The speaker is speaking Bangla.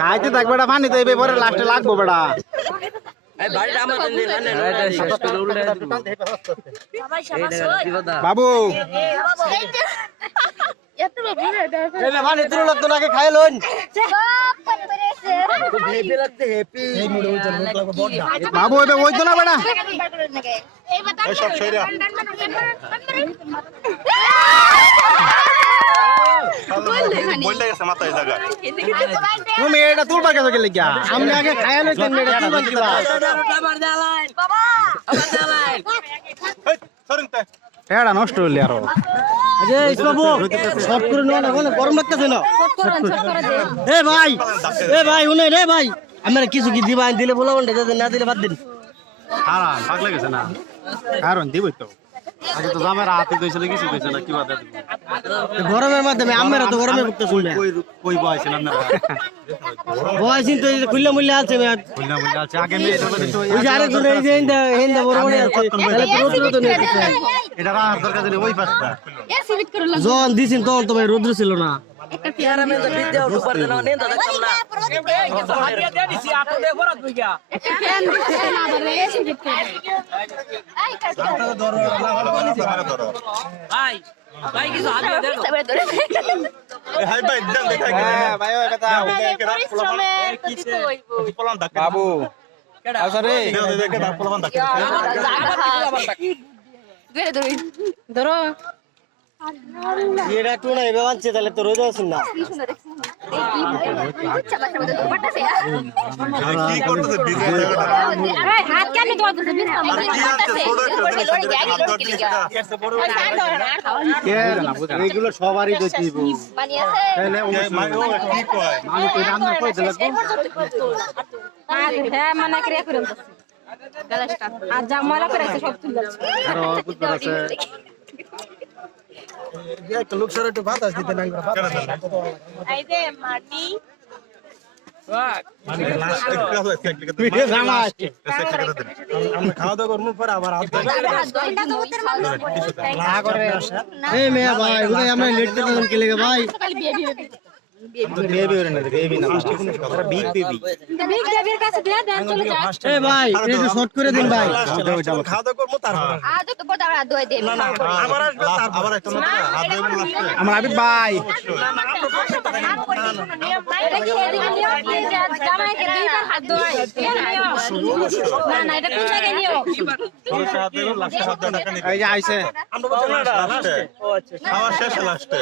খাইতে থাক বেটা, পানি তো এবার পরে লাস্টে লাগবো বেটা। বাবু বাবু এবার ওই তো না বেটা, তুমি এটা তুলবার কাছে গেলে গিয়া আমি আগে খায়ালে কেন এটা তুলবার দিবা এটা নষ্ট হইলে আরো বাবু শর্ট করে নেওয়া না, গরম লাগতেছে না। এ ভাই উনি রে ভাই, আমরা কিছু কি দিবা দিলে বলা না দিলে বাদ দিন। পাগলা গেছে না, কারণ দিবই তো আগে তো জামের হাতে দইছিল কিছু কইছে না, কি বাদ দিব গরমের মাধ্যমে। আমরা তো গরমে ভুগতে শুনলে কই বয়ছিলাম না, বয়সিন তো খুললে মুল্লে আছে, খুললে মুল্লে আছে আগে মে ওই যারে ধরে এই যে হিন্দা বড় বড় আছে, তাহলে রোদ্র তো নেই, এটা রাহার দরকার নেই। ওই পাশটা জন দিছিন তখন তো ভাই রোদ্র ছিল না। একটা পেয়ারা মে তো বিদ্যা উপর দেন নেন তো দেখতাম না, হাতিয়া দে দিছি আপনি দে বড় দুই গা একটা ফ্যান দিছে না ধরে এসে দিতে আই কাটা ধরো না, ভালো ধরো ভাই ভাই কিছু হাত দে ধরে এ হাই ভাই দেন দেখা হ্যাঁ ভাই ওই কথা পোলান ধাক্কা বাবু আচ্ছা রে দেখে দাও পোলান ধাক্কা ধরে ধরে ধরো এটা টুনা এবে বানছে, তাহলে তো রোদ আছে না। কি সুন্দর দেখছিস আচ্ছা বাসার মধ্যে দুপাট্টা আছে কি করতেছে বিজে আরে হাত কেন ধরতেছে বিজে আমাদের দুপাট্টা আছে লড়ি গাড়ি লড়ি কি লাগা এসে বড় কে না বুঝা এইগুলো সবারই দইছি পানি আছে তাহলে ও কি কয় আমি তো রান্না করে দিলাম হ্যাঁ মানা করে করম গালাসটা আর জামালা করে সব তুলছে আর বুঝতে আছে একটা লোক সরে একটু বাতাস দিতে না এই যে মাটি আমরা খাওয়া দাওয়া করবো পরে আবার হাত এই মেয়া ভাই আমরা লেট করতে কি লেগে ভাই বেবি ওরে না বেবি না ফার্স্ট কোন কথা বিগ বেবি বিগ বেবির কাছে দে দেন চলে যায় এই ভাই একটু শর্ট করে দিন ভাই খাওয়া দাওয়া করব তারপর আজ তো পড়া আমরা দই দেব আবার আসবে তারপর আবার একটা না হাত দই বল আসবে আমার আবিদ ভাই জামাই কে দুইবার হাত দই না না এটা কোন জায়গায় নিও তোর সাথে লাস্টে হাত দই টাকা নিতে এই যে আইছে আমরা বলছি না লাস্টে ও আচ্ছা খাওয়া শেষ লাস্টে